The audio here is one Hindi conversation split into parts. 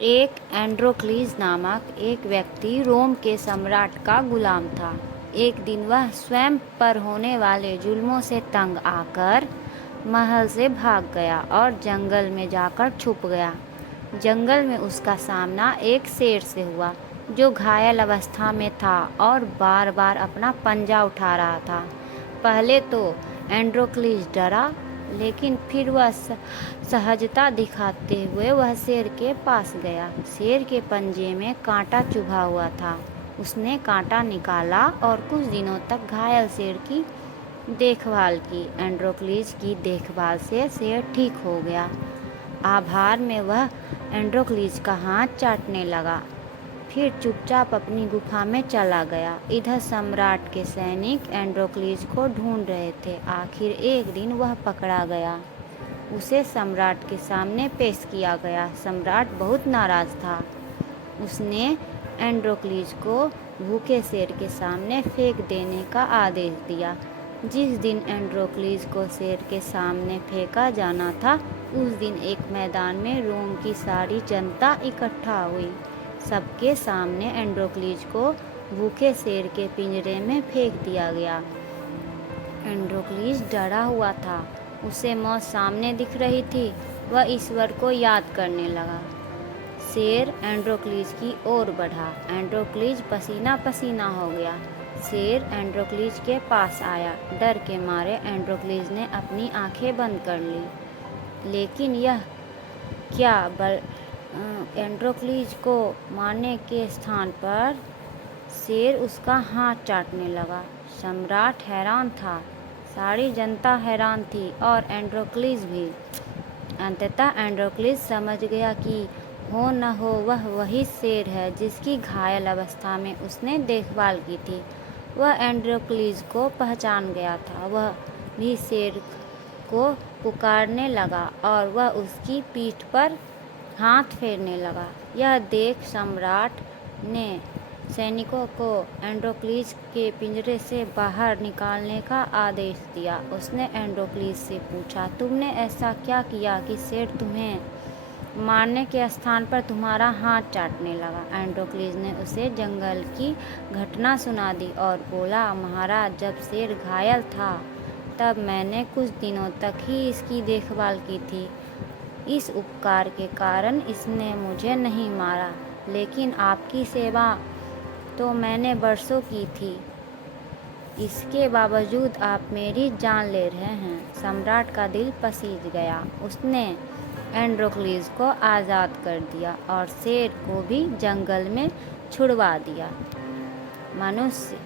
एक एंड्रोक्लीज नामक एक व्यक्ति रोम के सम्राट का गुलाम था। एक दिन वह स्वयं पर होने वाले जुल्मों से तंग आकर महल से भाग गया और जंगल में जाकर छुप गया। जंगल में उसका सामना एक शेर से हुआ जो घायल अवस्था में था और बार बार अपना पंजा उठा रहा था। पहले तो एंड्रोक्लीज डरा, लेकिन फिर वह सहजता दिखाते हुए वह शेर के पास गया। शेर के पंजे में कांटा चुभा हुआ था। उसने कांटा निकाला और कुछ दिनों तक घायल शेर की देखभाल की। एंड्रोक्लीज की देखभाल से शेर ठीक हो गया। आभार में वह एंड्रोक्लीज का हाथ चाटने लगा, फिर चुपचाप अपनी गुफा में चला गया। इधर सम्राट के सैनिक एंड्रोक्लीज को ढूंढ रहे थे। आखिर एक दिन वह पकड़ा गया। उसे सम्राट के सामने पेश किया गया। सम्राट बहुत नाराज था। उसने एंड्रोक्लीज को भूखे शेर के सामने फेंक देने का आदेश दिया। जिस दिन एंड्रोक्लीज को शेर के सामने फेंका जाना था, उस दिन एक मैदान में रोम की सारी जनता इकट्ठा हुई। सबके सामने एंड्रोक्लीज को भूखे शेर के पिंजरे में फेंक दिया गया। एंड्रोक्लीज डरा हुआ था। उसे मौत सामने दिख रही थी। वह ईश्वर को याद करने लगा। शेर एंड्रोक्लीज की ओर बढ़ा। एंड्रोक्लीज पसीना पसीना हो गया। शेर एंड्रोक्लीज के पास आया। डर के मारे एंड्रोक्लीज ने अपनी आंखें बंद कर ली। लेकिन यह क्या, एंड्रोक्लीज को मारने के स्थान पर शेर उसका हाथ चाटने लगा। सम्राट हैरान था, सारी जनता हैरान थी और एंड्रोक्लीज भी। अंततः एंड्रोक्लीज समझ गया कि हो न हो वह वही शेर है जिसकी घायल अवस्था में उसने देखभाल की थी। वह एंड्रोक्लीज को पहचान गया था। वह भी शेर को पुकारने लगा और वह उसकी पीठ पर हाथ फेरने लगा। यह देख सम्राट ने सैनिकों को एंड्रोक्लीज के पिंजरे से बाहर निकालने का आदेश दिया। उसने एंड्रोक्लीज से पूछा, तुमने ऐसा क्या किया कि शेर तुम्हें मारने के स्थान पर तुम्हारा हाथ चाटने लगा? एंड्रोक्लीज ने उसे जंगल की घटना सुना दी और बोला, महाराज, जब शेर घायल था तब मैंने कुछ दिनों तक ही इसकी देखभाल की थी। इस उपकार के कारण इसने मुझे नहीं मारा, लेकिन आपकी सेवा तो मैंने बरसों की थी। इसके बावजूद आप मेरी जान ले रहे हैं। सम्राट का दिल पसीज गया। उसने एंड्रोक्लीज को आज़ाद कर दिया और शेर को भी जंगल में छुड़वा दिया। मनुष्य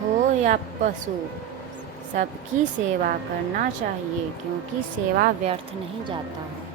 हो या पशु, सबकी सेवा करना चाहिए, क्योंकि सेवा व्यर्थ नहीं जाता है।